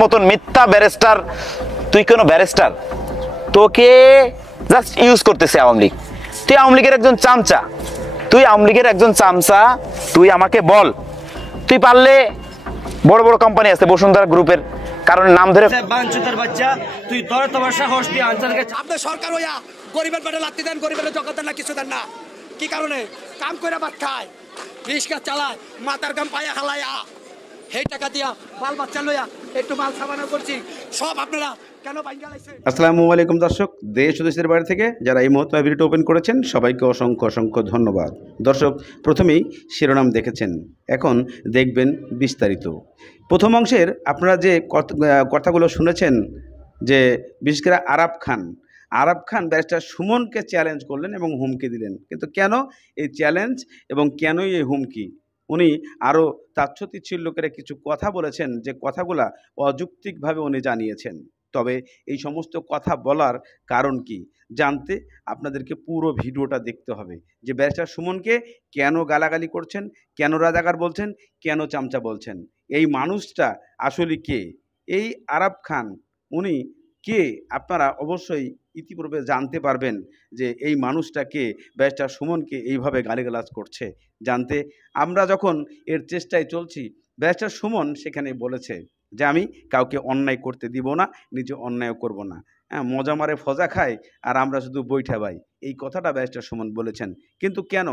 মতন মিথ্যা ব্যারিস্টার, তুই কোনো ব্যারিস্টার, তোকে জাস্ট ইউজ করতেছে আওয়ামী লীগ। তুই আওয়ামী লীগের একজন চামচা, তুই আমাকে বল, তুই পারলে বড় বড় কোম্পানি আছে বসুন্ধরা গ্রুপের, কারণ নাম ধরে বাঞ্চুতের বাচ্চা, তুই তোর তোমার সাহস দিয়ে আনসারকে আপনি সরকার হইয়া গরিবের পেটে লাত্তি দেন, গরিবের জগৎ দেন না, কিছু দেন না। কি কারণে? কাম করে ভাত খায়, রিক্সা চালায়, মাথার গাম পায়া হালায়া, সেই টাকা দিয়া বাল বাচ্চা লইয়া একটু মাল সাবানা করছি, সব আপনারা কেন বাইঙ্গা লাইছে। আসসালামু আলাইকুম দর্শক, দেশ ও দেশের বাইরে থেকে যারা এই মুহূর্তে ভিডিওটা ওপেন করেছেন সবাইকে অসংখ্য অসংখ্য ধন্যবাদ। দর্শক, প্রথমেই শিরোনাম দেখেছেন, এখন দেখবেন বিস্তারিত। প্রথম অংশের আপনারা যে কথাগুলো শুনেছেন, যে বিশেষ করে আরাব খান ব্যারিস্টার সুমনকে চ্যালেঞ্জ করলেন এবং হুমকি দিলেন। কিন্তু কেন এই চ্যালেঞ্জ এবং কেনই এই হুমকি? উনি আরও তাচ্ছতিচ্ছিল্য করে কিছু কথা বলেছেন, যে কথাগুলা অযৌক্তিকভাবে উনি জানিয়েছেন। তবে এই সমস্ত কথা বলার কারণ কি জানতে আপনাদেরকে পুরো ভিডিওটা দেখতে হবে, যে ব্যারিস্টার সুমনকে কেন গালাগালি করছেন, কেন রাজাকার বলছেন, কেন চামচা বলছেন। এই মানুষটা আসলে কে? এই আরাব খান উনি কে? আপনারা অবশ্যই ইতিপূর্বে জানতে পারবেন যে এই মানুষটা কে, ব্যারিস্টার সুমনকে এইভাবে গালিগালাজ করছে। জানতে আমরা যখন এর চেষ্টায় চলছি, ব্যারিস্টার সুমন সেখানে বলেছে যে আমি কাউকে অন্যায় করতে দিব না, নিজে অন্যায় করব না। হ্যাঁ, মজা মারে ফজা খায় আর আমরা শুধু বৈঠা পাই, এই কথাটা ব্যারিস্টার সুমন বলেছেন। কিন্তু কেন?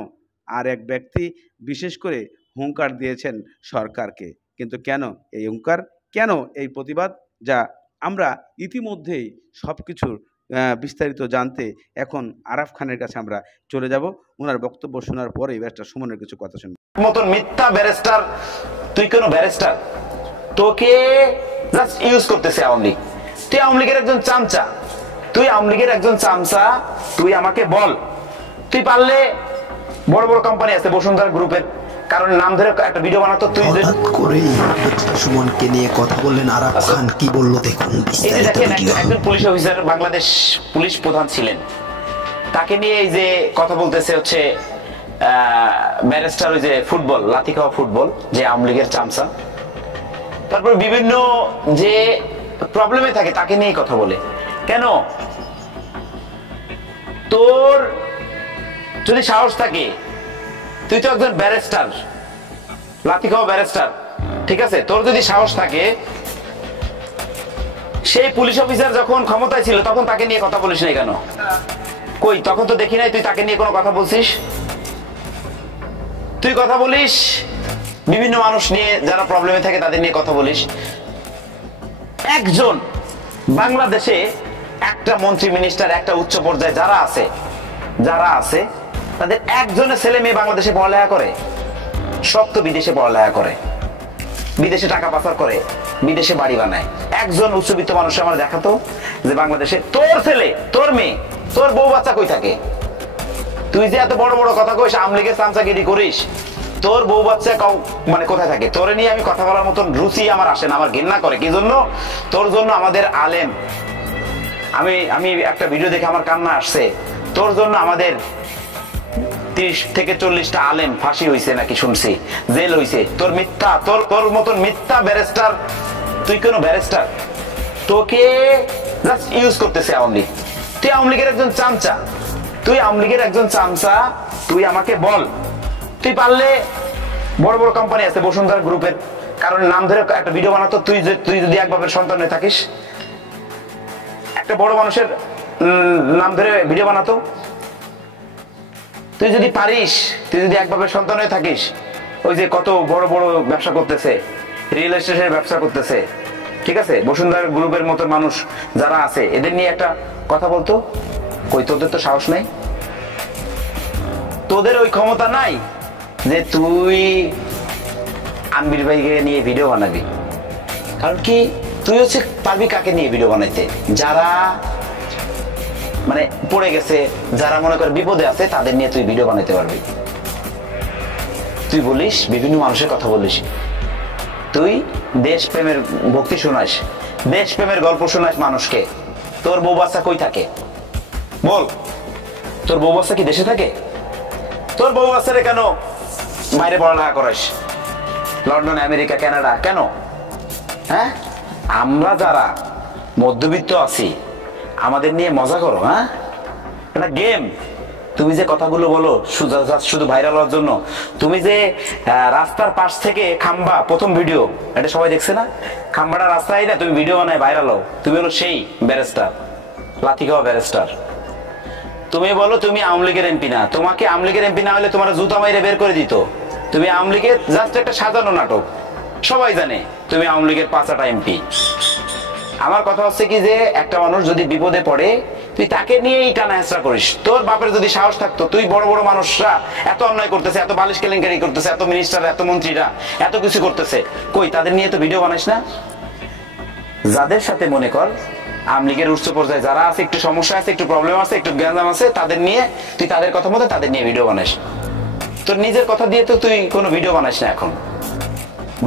আর এক ব্যক্তি বিশেষ করে হুঙ্কার দিয়েছেন সরকারকে। কিন্তু কেন এই হুঙ্কার, কেন এই প্রতিবাদ, যা আমরা ইতিমধ্যেই সব কিছুর বিস্তারিত জানতে এখন আরাফ খানের কাছে আমরা চলে যাব। ওনার বক্তব্য শোনার পরে ব্যারিস্টার সুমনের কিছু কথা শুনব। মতন মিথ্যা ব্যারিস্টার, তুই কোনো ব্যারিস্টার, তোকে জাস্ট ইউজ করতেছে আওয়ামী লীগ। তুই আওয়ামী লীগের একজন চামচা, তুই আমাকে বল, তুই পারলে বড় বড় কোম্পানি আছে বসুন্ধরা গ্রুপের, কারণ নাম ধরে একটা ভিডিও বানাতো। তুই হঠাৎ করেই সুমনকে নিয়ে কথা বললেন আরাব খান, কি বললো দেখুন। এই যে দেখেন, একজন পুলিশ অফিসার, বাংলাদেশ পুলিশ প্রধান ছিলেন, তাকে নিয়ে এই যে কথা বলতেছে হচ্ছে ব্যারিস্টার, ওই যে ফুটবল, লাথি খাওয়া ফুটবল, যে আওয়ামী লীগের চামচা। তারপর বিভিন্ন যে প্রবলেমে থাকে তাকে নিয়ে কথা বলে। কেন? তোর যদি সাহস থাকে, তুই তো একজন ব্যারিস্টার, লাথি খাওয়া ব্যারিস্টার, ঠিক আছে, তোর যদি সাহস থাকে, সেই পুলিশ অফিসার যখন ক্ষমতায় ছিল তখন তাকে নিয়ে কথা বলিস নাই কেন? কই, তখন তো দেখি নাই তুই তাকে নিয়ে কোনো কথা বলছিস। তুই কথা বলিস বিভিন্ন মানুষ নিয়ে, যারা প্রবলেমে থাকে তাদের নিয়ে কথা বলিস। একজন বাংলাদেশে একটা মন্ত্রী, মিনিস্টার, একটা উচ্চ পর্যায়ে যারা আছে তাদের একজনের ছেলে মেয়ে বাংলাদেশে পড়ালেখা করে? সব তো বিদেশে পড়ালেখা করে, বিদেশে টাকা পাচার করে, বিদেশে বাড়ি বানায়। একজন উচ্চবিত্ত মানুষ আমার দেখাতো যে বাংলাদেশে তোর ছেলে, তোর মেয়ে, তোর বউ বাচ্চা কই থাকে? তুই যে এত বড় বড় কথা কইস, আওয়ামী লীগের চামচাগিরি করিস, তোর বউ বাচ্চা মানে কোথায় থাকে? তোরে নিয়ে আমি কথা বলার মতন রুচি আমার আসে না, আমার ঘৃণা করে। কি জন্য? তোর জন্য আমাদের আলেম, আমি একটা ভিডিও দেখে আমার কান্না আসছে, তোর জন্য আমাদের 30 থেকে 40টা আলেম ফাঁসি হয়েছে নাকি শুনছি, জেল হয়েছে। তোর মিথ্যা, তোর মতন মিথ্যা ব্যারিস্টার, তুই কোনো ব্যারিস্টার, তোকে জাস্ট ইউজ করতেছে আওয়ামী লীগ। তুই আওয়ামী লীগের একজন চামচা, তুই আমাকে বল, তুই পারলে বড় বড় কোম্পানি আছে বসুন্ধরা গ্রুপের, কারণ নাম ধরে একটা ভিডিও বানাতো। তুই যদি এক বাপের সন্তান হয়ে থাকিস, একটা বড় মানুষের নাম ধরে ভিডিও বানাতো। তুই যদি পারিস, তুই যদি এক বাপের সন্তান হয়ে থাকিস, ওই যে কত বড় বড় ব্যবসা করতেছে, রিয়েল এস্টেটের ব্যবসা করতেছে, ঠিক আছে, বসুন্ধরা গ্রুপের মতো মানুষ যারা আছে, এদের নিয়ে একটা কথা বলতো। কই, তোদের তো সাহস নাই, তোদের ওই ক্ষমতা নাই যে তুই আনবির ভাইকে নিয়ে ভিডিও বানাবি। কারণ কি, তুই হচ্ছে পারবি কাকে নিয়ে ভিডিও বানাইতে? যারা মানে পড়ে গেছে, যারা মনে করে বিপদে আছে, তাদের নিয়ে তুই ভিডিও বানাইতে পারবি। তুই বলিস, বিভিন্ন মানুষের কথা বলিস, তুই দেশপ্রেমের ভক্তি শোনাস, দেশপ্রেমের গল্প শোনাস মানুষকে। তোর বউ বাচ্চা কই থাকে বল? তোর বউ বাচ্চা কি দেশে থাকে? তোর বউ বাচ্চারে কেন বাইরে পড়ালেখা করাস, লন্ডন, আমেরিকা, কানাডা? কেন? হ্যাঁ, আমরা যারা মধ্যবিত্ত আছি আমাদের নিয়ে মজা করো, হ্যাঁ? এটা গেম। তুমি যে কথাগুলো বলো শুধু ভাইরাল হওয়ার জন্য, তুমি যে রাস্তার পাশ থেকে খাম্বা প্রথম ভিডিও, এটা সবাই দেখছে না? খাম্বাটা রাস্তায় না, তুমি ভিডিও বানায় ভাইরাল হও। তুমি হলো সেই ব্যারিস্টার, লাথি খাওয়া ব্যারিস্টার। তুমি বলো তুমি আওয়ামী লীগের এমপি না, তোমাকে আওয়ামী লীগের এমপি না হলে তোমার জুতা মাইরে বের করে দিত। তুমি আওয়ামী লীগের জাস্ট একটা সাজানো নাটক, সবাই জানে তুমি আওয়ামী লীগের 5টা এমপি। আমার কথা হচ্ছে কি যে একটা মানুষ যদি বিপদে পড়ে তুই তাকে নিয়েই টানা হেঁচড়া করিস। তোর বাপের যদি সাহস থাকতো, তুই বড় বড় মানুষরা এত অন্যায় করতেছে, এত বালিশ কেলেঙ্কারি করতেছে, এত মিনিস্টার, এত মন্ত্রীরা এত কিছু করতেছে, কই তাদের নিয়ে তো ভিডিও বানাইস না? যাদের সাথে মনে কর আওয়ামী লীগের উচ্চ পর্যায়ে যারা আছে, একটু সমস্যা আছে, একটু প্রবলেম আছে, একটু গ্যাঞ্জাম আছে, তাদের নিয়ে তুই তাদের কথা মতো তাদের নিয়ে ভিডিও বানাইস। তোর নিজের কথা দিয়ে তো তুই কোনো ভিডিও বানাইস না। এখন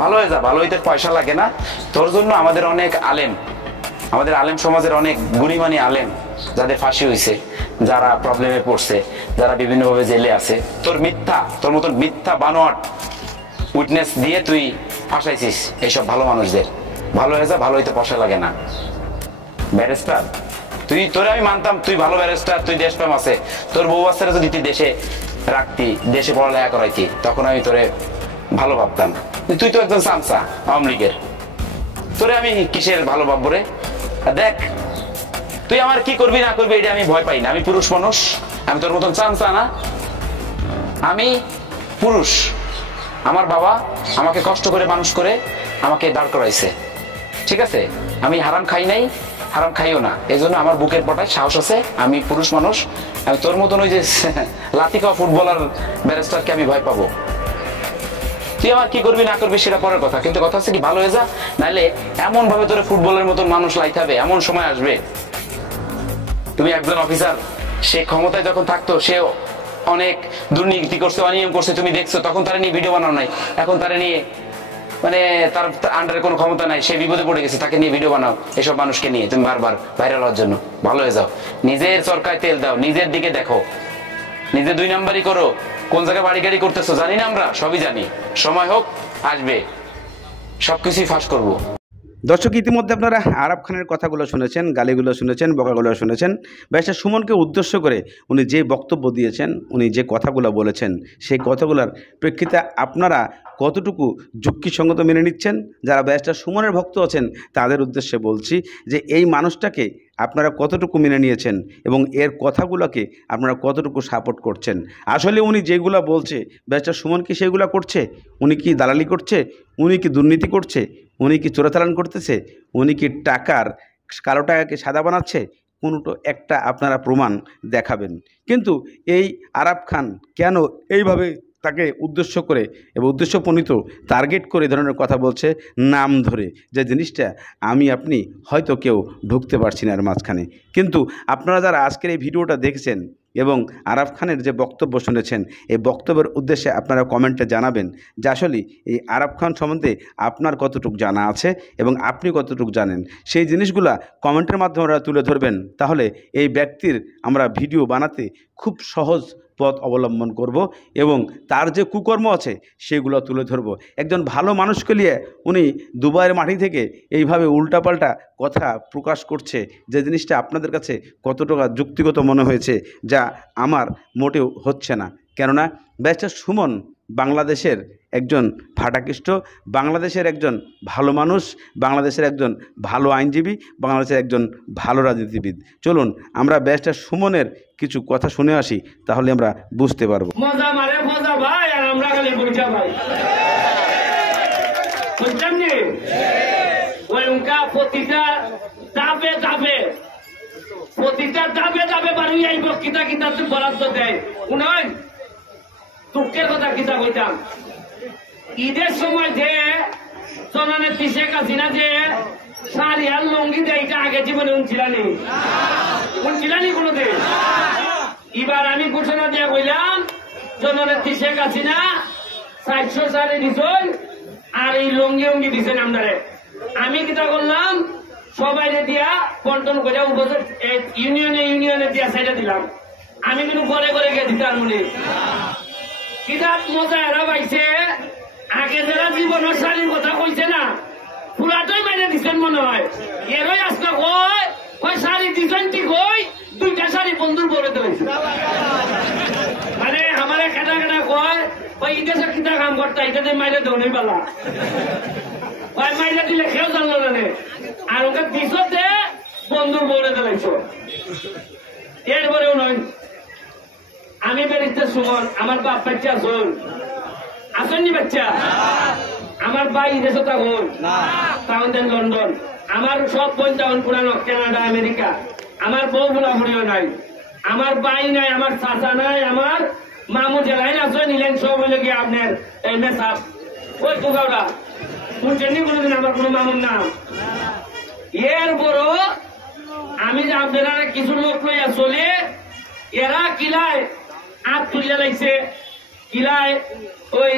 ভালো হয়ে যা, ভালো হইতে পয়সা লাগে না। তোর জন্য আমাদের অনেক আলেম, আমাদের আলেম সমাজের অনেক গুণীমানী আলেম যাদের ফাঁসি হয়েছে, যারা প্রবলেমে পড়ছে, যারা বিভিন্নভাবে জেলে আছে, তোর মতন মিথ্যা বানোয়াট উইটনেস দিয়ে তুই ফাঁসাইছিস এইসব ভালো মানুষদের। ভালো হয়ে যা, ভালো হইতে পয়সা লাগে না। ব্যারিস্টার তোরে আমি মানতাম, তুই ভালো ব্যারিস্টার, তুই দেশপ্রেম আছে, তোর বউ বাচ্চারা যদি তুই দেশে রাখতি, দেশে পড়ালেখা করাইতি, তখন আমি তোরে ভালো ভাবতাম। তুই তো একজন চামচা আওয়ামী লীগের, তোরে আমি কিসের ভালো ভাববো রে? দেখ তুই আমার কি করবি না করবি এটা আমি ভয় পাই না। আমি পুরুষ মানুষ, আমি তোর মতন চামচা না, আমি পুরুষ। আমার বাবা আমাকে কষ্ট করে মানুষ করে আমাকে দাঁড় করাইছে, ঠিক আছে? আমি হারাম খাই নাই, হারাম খাইও না, এই জন্য আমার বুকের পটায় সাহস আছে। আমি পুরুষ মানুষ, আমি তোর মতন ওই যে লাথি খাওয়া ফুটবলার ব্যারিস্টারকে আমি ভয় পাবো? তুই আমার কি করবি না করবি সেটা পরের কথা, কিন্তু কথা হচ্ছে কি ভালো হয়ে যা, নাহলে এমন ভাবে তোর ফুটবলের মতন মানুষ লাইতে এমন সময় আসবে। তুমি একজন অফিসার, সে ক্ষমতায় যখন থাকতো সে অনেক দুর্নীতি করছে, অনিয়ম করছে, তুমি দেখছো, তখন তারা নিয়ে ভিডিও বানাও নাই। এখন তারা নিয়ে মানে তার আন্ডারে কোনো ক্ষমতা নাই, সে বিপদে পড়ে গেছে, তাকে নিয়ে ভিডিও বানাও। এসব মানুষকে নিয়ে তুমি বারবার ভাইরাল হওয়ার জন্য ভালো হয়ে যাও। নিজের চরকায় তেল দাও, নিজের দিকে দেখো, নিজে 2 নাম্বারই করো। কোন জায়গায় বাড়ি গাড়ি করতেছো জানি না, আমরা সবই জানি। সময় হোক, আসবে, সবকিছুই ফাঁস করবো। দর্শক, ইতিমধ্যে আপনারা আরাব খানের কথাগুলো শুনেছেন, গালিগুলো শুনেছেন, বকাগুলো শুনেছেন। ব্যারিস্টার সুমনকে উদ্দেশ্য করে উনি যে বক্তব্য দিয়েছেন, উনি যে কথাগুলো বলেছেন, সেই কথাগুলোর প্রেক্ষিতে আপনারা কতটুকু যুক্তিসঙ্গত মেনে নিচ্ছেন? যারা ব্যারিস্টার সুমনের ভক্ত আছেন তাদের উদ্দেশ্যে বলছি যে এই মানুষটাকে আপনারা কতটুকু মেনে নিয়েছেন এবং এর কথাগুলোকে আপনারা কতটুকু সাপোর্ট করছেন। আসলে উনি যেগুলো বলছে, ব্যারিস্টার সুমন কি সেগুলো করছে? উনি কি দালালি করছে? উনি কি দুর্নীতি করছে? উনি কি চোরাচালান করতেছে? উনি কি কালো টাকাকে সাদা বানাচ্ছে? কোনোটো একটা আপনারা প্রমাণ দেখাবেন। কিন্তু এই আরাব খান কেন এইভাবে তাকে উদ্দেশ্য করে এবং উদ্দেশ্যপ্রণীত টার্গেট করে এই ধরনের কথা বলছে, নাম ধরে, যে জিনিসটা আমি আপনি হয়তো কেউ ঢুকতে পারছি না এর মাঝখানে। কিন্তু আপনারা যারা আজকের এই ভিডিওটা দেখছেন এবং আরাব খানের যে বক্তব্য শুনেছেন, এই বক্তব্যের উদ্দেশ্যে আপনারা কমেন্টে জানাবেন যে আসলে এই আরাব খান সম্বন্ধে আপনার কতটুকু জানা আছে এবং আপনি কতটুকু জানেন। সেই জিনিসগুলা কমেন্টের মাধ্যমে আমরা তুলে ধরবেন, তাহলে এই ব্যক্তির আমরা ভিডিও বানাতে খুব সহজ পথ অবলম্বন করব এবং তার যে কুকর্ম আছে সেগুলো তুলে ধরব। একজন ভালো মানুষকে নিয়ে উনি দুবাইয়ের মাটি থেকে এইভাবে উল্টাপাল্টা কথা প্রকাশ করছে, যে জিনিসটা আপনাদের কাছে কতটা যুক্তিগত মনে হয়েছে, যা আমার মোটেও হচ্ছে না। কেননা ব্যারিস্টার সুমন বাংলাদেশের একজন ফাটাকৃষ্ট, বাংলাদেশের একজন ভালো মানুষ, বাংলাদেশের একজন ভালো আইনজীবী, বাংলাদেশের একজন ভালো রাজনীতিবিদ। চলুন আমরা ব্যারিস্টার সুমনের কিছু কথা শুনে আসি, তাহলে আমরা বুঝতে পারবো। মজা মারে মজা ভাই, আর আমরা খালি বুঝা ভাই বুঝছেন নি? ওই উনকা প্রতিটা দাবে বাড়ি আইব, কিতা কিতা বরাদ্দ দেয়। উনাই দুঃখের কথা কিতা কইতাম, ঈদের সময় যে জননেত্রী শেখ হাসিনা যে শাড়ি আর লঙ্গি দেয়, এটা আগে জীবনে উনছিলানি কোনোদিন? এবার আমি ঘোষণা দিয়ে কইলাম, জননেত্রী শেখ হাসিনা 400 শাড়ি দিছেন আর এই লঙ্গি দিছেন আপনারে। আমি কিতা করলাম, সবাই দিয়া বন্টন করে ইউনিয়নে দিয়া সাইডে দিলাম। আমি কিন্তু ঘরে ঘরে গিয়ে দিতাম মনে কিতাব মজা এরা পাইছে। আগে যারা জীবনের শাড়ির কথা কইছে না, ফুলাটাই মাইনে দিচ্ছেন মনে হয়। এরই আজকে কয় কয় শাড়ি দিচ্ছেন ঠিক হই, 2টা শাড়ি বন্ধুর বলে দিয়েছে। মানে আমার কেটা কেটা কয় ওই দেশের কিতা কাম করতে এটাতে মাইরে দৌড়ে পালা কয় মাইরে দিলে কেউ জানলো না, আর ওকে দিশতে বন্ধুর বলে দিলাইছ। এরপরেও নয়, আমি বেরিতে সুমন, আমার বাপ বাচ্চা আসুন আসেননি বাচ্চা, আমার ভাই দেশে থাকুন তাহলে লন্ডন, আমার সব বোন তখন পুরানো কানাডা আমেরিকা, আমার বউ বুড়াবুড়িও নাই, আমার ভাই নাই, আমার চাচা নাই, আমার মামু জেলায় আছে নিলেন সব হইলে গিয়ে আপনার এই মেসাপ ওই কুকাওড়া শুনছেন কোনোদিন আমার কোনো মামুর নাম। এর বড় আমি যে আপনারা কিছু লোক লইয়া চলে, এরা কিলায় হাত তুলে লাগছে, কিলায় ওই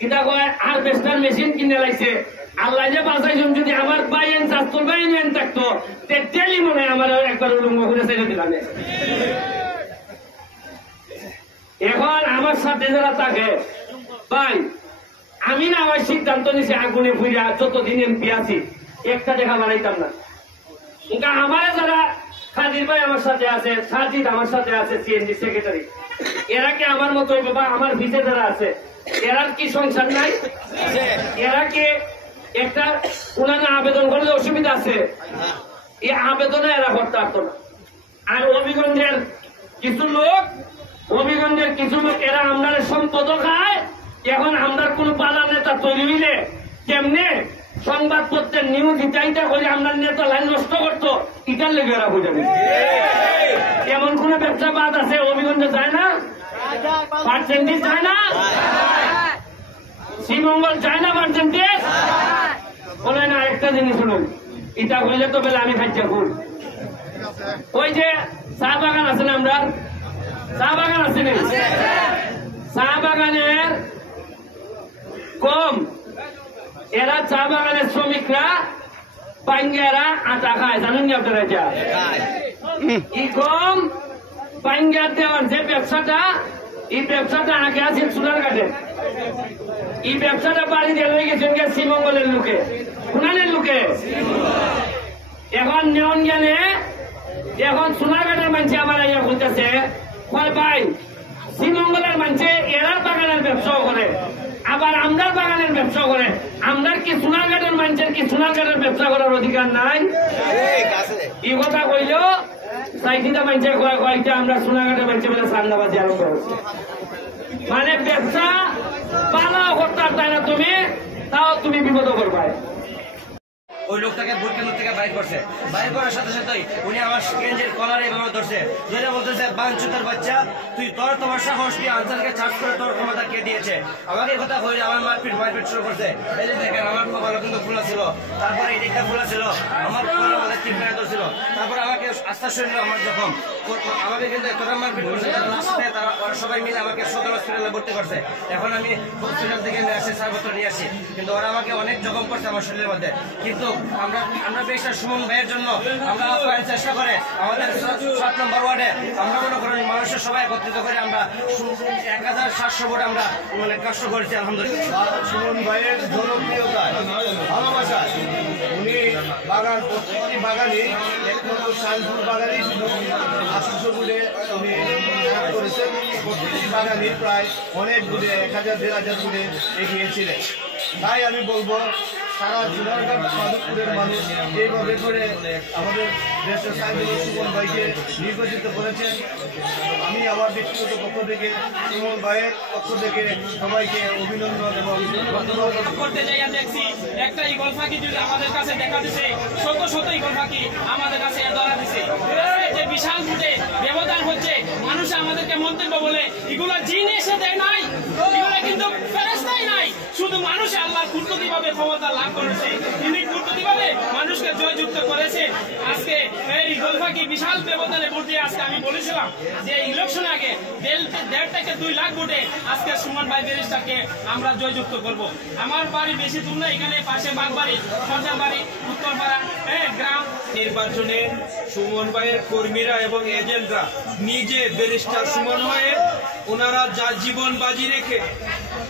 কিতা কয় হারভেস্টার মেশিন কিনে লাগছে। আল্লাহ যে বাঁচাইছেন, যদি আমার বাইন চাস্তর বাইন থাকতো ডেলি মনে আমার একবার উলঙ্গ করে ছেড়ে দিলাম। এখন আমার সাথে যারা থাকে ভাই, আমি না ওই সিদ্ধান্ত নিছি আগুনে ফুইরা যতদিন এমপি আছি একটা দেখা বানাইতাম না। আমার যারা খাদির ভাই আমার সাথে আছে, সাজিদ আমার সাথে আছে, সিএনজি সেক্রেটারি, এরা কি আমার মতো বাবা আমার ভিসে যারা আছে এরা কি সংসার নাই? এরা কি একটা উনারা আবেদন করলে অসুবিধা আছে, এই আবেদনে এরা করতে পারতো না। আর অভিগঞ্জের কিছু লোক এরা আমরা সম্পদ খায়। এখন আমরা কোন পালা নেতা তৈরি হইলে কেমনে সংবাদপত্রের নিউজ ইটাইটা করে আমরা নেতা লাইন নষ্ট করতো, ইটার লেগে এরা বুঝাবে। এমন কোন ব্যবসা বাদ আছে অভিগঞ্জে যায় না, পার্সেন্টেজ যায় না, শ্রীমঙ্গল যায় না পার্সেন্টেজ বলে না। একটা জিনিস শুনুন, এটা হইলে তো বেলা আমি খাইছি ফুল। ওই যে চা বাগান আছে না, আমরা চা বাগান আছে না, চা বাগানের কম এরা চা বাগানের শ্রমিকরা পাঙ্গেরা আটা খায়, জানেন না আপনারা? এটা এই কম পাঙ্গা দেওয়ার যে ব্যবসাটা, এই ব্যবসাটা আগে আছে সোনারঘাটে, এই ব্যবসাটা বাড়ি দিয়ে হয়ে গেছেন শ্রীমঙ্গলের লোকে, খুনানের লোকে। এখন নিয়ন জ্ঞানে এখন সোনারঘাটের মানুষ আমার ইয়া বলতেছে ভাই শ্রীমঙ্গলের মানুষে এরার বাগানের ব্যবসাও করে, আবার আমরার বাগানের ব্যবসা করে। আমরার কি সোনারঘাটের মানুষের কি সোনারঘাটের ব্যবসা করার অধিকার নাই? এই কথা কইল সাইকিটা মানুষের কয়েকটা আমরা সোনারঘাটের মানুষের বলে সান্দাবাজি আরম্ভ করছি। মানে ব্যবসা ভালো করতে পারতাই না তুমি, তাও তুমি বিপদ করবা। ওই লোকটাকে ভোট কেন্দ্র থেকে বাইর করছে, বাইর করার সাথে সাথে উনি আমার গেঞ্জের কলারে এভাবে ধরছে, যেটা বলতেছে বাঞ্চুতের বাচ্চা, তুই তোমার সাহস দিয়ে আনসারকে চার্জ করে তোর ক্ষমতা কে দিয়েছে? আমাকে কথা হয়ে আমার মারপিট শুরু করছে। এই যে দেখেন আমার কপালে কিন্তু খোলা ছিল, তারপরে এই দিকটা খোলা ছিল, আমার কপালে আমাদের টিপ মেরে ধরছিল, তারপরে আমাকে আশ্বাস শরীর আমার যখন আমাকে কিন্তু এতটা মারপিট করছে, রাস্তায় তারা সবাই মিলে আমাকে সদর হসপিটালে ভর্তি করছে। এখন আমি হসপিটাল থেকে নিয়ে আসি, ছাড়পত্র নিয়ে আসি, কিন্তু ওরা আমাকে অনেক জখম করছে আমার শরীরের মধ্যে। কিন্তু আমরা বেশ সুমন ভাইয়ের জন্য আমরা আপ্যায়ন চেষ্টা করে আমাদের 7 নম্বর ওয়ার্ডে আমরা মনে করেন মানুষের সবাই একত্রিত করে আমরা 1700 ভোট আমরা মানে কষ্ট করেছি। আলহামদুলিল্লাহ সুমন ভাইয়ের জনপ্রিয়তা ভালোবাসা, উনি বাগান প্রত্যেকটি বাগানই একমাত্র শানপুর বাগানই শুধু 800 ভোটে উনি করেছেন। প্রত্যেকটি বাগানই প্রায় অনেক ভোটে 1000-1500 ভোটে এগিয়েছিলেন। তাই আমি বলবো সারা সোনারঘাট মাধবপুরের মানুষ এইভাবে করে আমাদের দেশের সাইদুল সুমন ভাইকে নির্বাচিত করেছেন। আমি আমার ব্যক্তিগত পক্ষ থেকে সুমন ভাইয়ের পক্ষ থেকে সবাইকে অভিনন্দন এবং করতে যাইয়া দেখছি একটা ইগল ফাঁকি যদি আমাদের কাছে দেখা দিছে, শত ইগল ফাঁকি আমাদের কাছে ধরা দিছে। যে বিশাল ভোটে ব্যবধান হচ্ছে, মানুষ আমাদেরকে মন্তব্য বলে এগুলো জিন এসে দেয় নাই, এগুলো কিন্তু ফেরেশতাই নাই, শুধু মানুষ আল্লাহ কুদরতি ভাবে ক্ষমতা লাভ করেছে, তিনি কুদরতি ভাবে মানুষকে জয়যুক্ত করেছে। আজকে এই ইগল ফাঁকি বিশাল ব্যবধানে ভোট দিয়ে আজকে আমি বলেছিলাম যে ইলেকশন আগে 1.5 থেকে 2 লাখ ভোটে আজকে সুমন ভাই ব্যারিস্টারকে আমরা জয়যুক্ত করব। আমার বাড়ি বেশি দূর না, এখানে পাশে বাগবাড়ি, সরজাবাড়ি, উত্তরপাড়া গ্রাম। নির্বাচনে সুমন ভাইয়ের কর্মীরা এবং এজেন্টরা নিজে ব্যারিস্টার সুমন ভাইয়ের ওনারা যা জীবন বাজি রেখে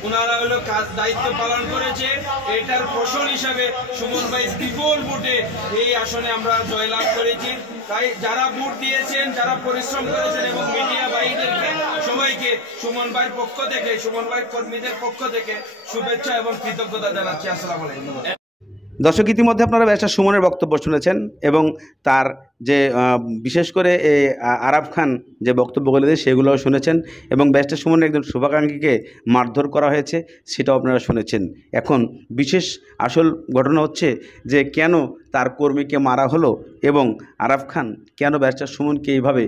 ওনারা হলো দায়িত্ব পালন করেছে। এটার ফসল হিসাবে সুমন ভাই বিপুল ভোটে এই আসনে আমরা জয়লাভ করেছি। তাই যারা ভোট দিয়েছেন, যারা পরিশ্রম করেছেন এবং মিডিয়া ভাইদেরকে সবাইকে সুমন ভাইয়ের পক্ষ থেকে, সুমন ভাই কর্মীদের পক্ষ থেকে শুভেচ্ছা এবং কৃতজ্ঞতা জানাচ্ছি। আসসালামু আলাইকুম। দর্শক, ইতিমধ্যে আপনারা ব্যারিস্টার সুমনের বক্তব্য শুনেছেন এবং তার যে বিশেষ করে আরাফ খান যে বক্তব্যগুলো দিয়ে সেগুলোও শুনেছেন এবং ব্যারিস্টার সুমনের একজন শুভাকাঙ্ক্ষীকে মারধর করা হয়েছে সেটাও আপনারা শুনেছেন। এখন বিশেষ আসল ঘটনা হচ্ছে যে কেন তার কর্মীকে মারা হলো এবং আরাফ খান কেন ব্যারিস্টার সুমনকে এইভাবে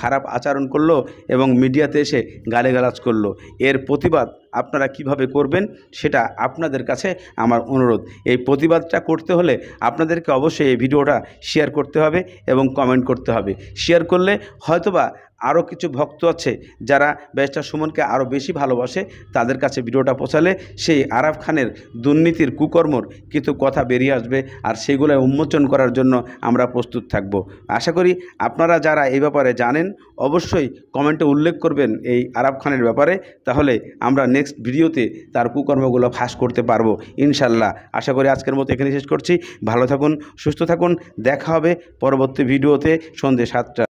খারাপ আচরণ করলো এবং মিডিয়াতে এসে গালিগালাজ করলো। এর প্রতিবাদ আপনারা কিভাবে করবেন সেটা আপনাদের কাছে আমার অনুরোধ। এই প্রতিবাদটা করতে হলে আপনাদেরকে অবশ্যই এই ভিডিওটা শেয়ার করতে হবে এবং কমেন্ট করতে হবে। শেয়ার করলে হয়তোবা আরও কিছু ভক্ত আছে যারা ব্যারিস্টার সুমনকে আরও বেশি ভালোবাসে, তাদের কাছে ভিডিওটা পৌঁছালে সেই আরাফ খানের দুর্নীতির কুকর্মর কিছু কথা বেরিয়ে আসবে আর সেগুলো উন্মোচন করার জন্য আমরা প্রস্তুত থাকব। আশা করি আপনারা যারা এই ব্যাপারে জানেন অবশ্যই কমেন্টে উল্লেখ করবেন এই আরাফ খানের ব্যাপারে, তাহলে আমরা নেক্সট ভিডিওতে তার কুকর্মগুলো ফাঁস করতে পারবো ইনশাল্লাহ। আশা করি আজকের মতো এখানে শেষ করছি। ভালো থাকুন, সুস্থ থাকুন, দেখা হবে পরবর্তী ভিডিওতে সন্ধ্যে 7টা।